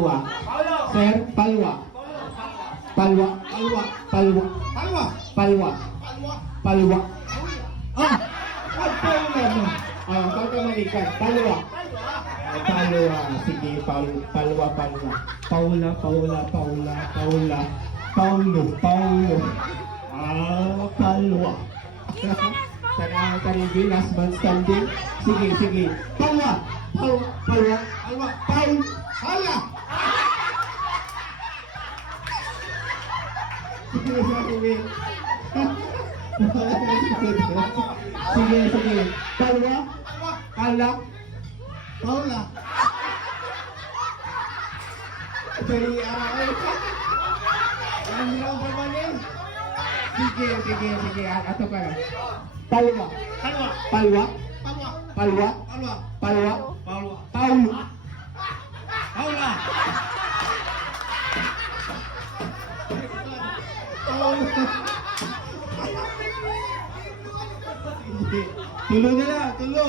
Palwa. Sir, palwa. Palwa. Palwa. Palwa. Palwa. Palwa. Palwa. Palwa. Ah! Wag po mo. Ah, pag ka manikan. Palwa. Palwa. Sige, palwa, palwa. Paula, Paula, Paula, Paula. Paulo, Paulo. Ah, palwa. Sarili, last man standing. Sige, sige. Palwa. Palwa. Palwa. Paul. Hala. Sige, sige. Sige, sige. Palwa. Palwa. Palwa. Paula. Sorry, ang hirap pa ba niya? Sige, sige, sige. Ato ka na. Palwa. Palwa. Palwa. Palwa. Palwa. Palwa. Palwa. Palwa. Paulo. Paula. Tulo na lang, tulo.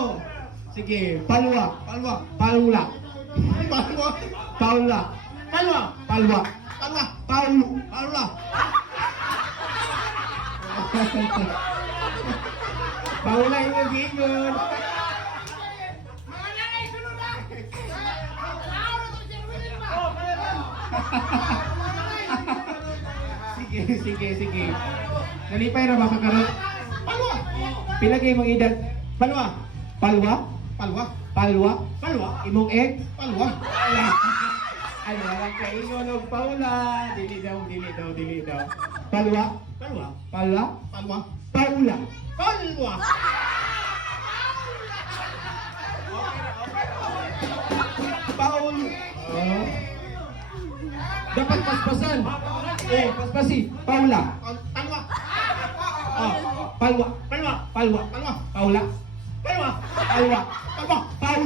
Sige, palwa. Palwa. Paula. Palwa. Paula. Palwa. Palwa. Palwa. Paulo. Paula. Paula yung gingon. Sige, sige, sige. Nalipay na ba kakarot? Palwa. Pilagay mong edad. Palwa. Palwa? Palwa. Palwa? Palwa. Imong egg? Palwa. Ano lang kaingon og Paula? Dili daw, dili daw, dili daw. Palwa? Palwa. Palwa? Palwa. Paula. Palwa. Paul. Oh. Dapat paspasan. Paspasi. Paula. Palwa. Oh. Palwa. Palwa. Palwa. Palwa. Paula. Palwa. Palwa. Palwa. Paul.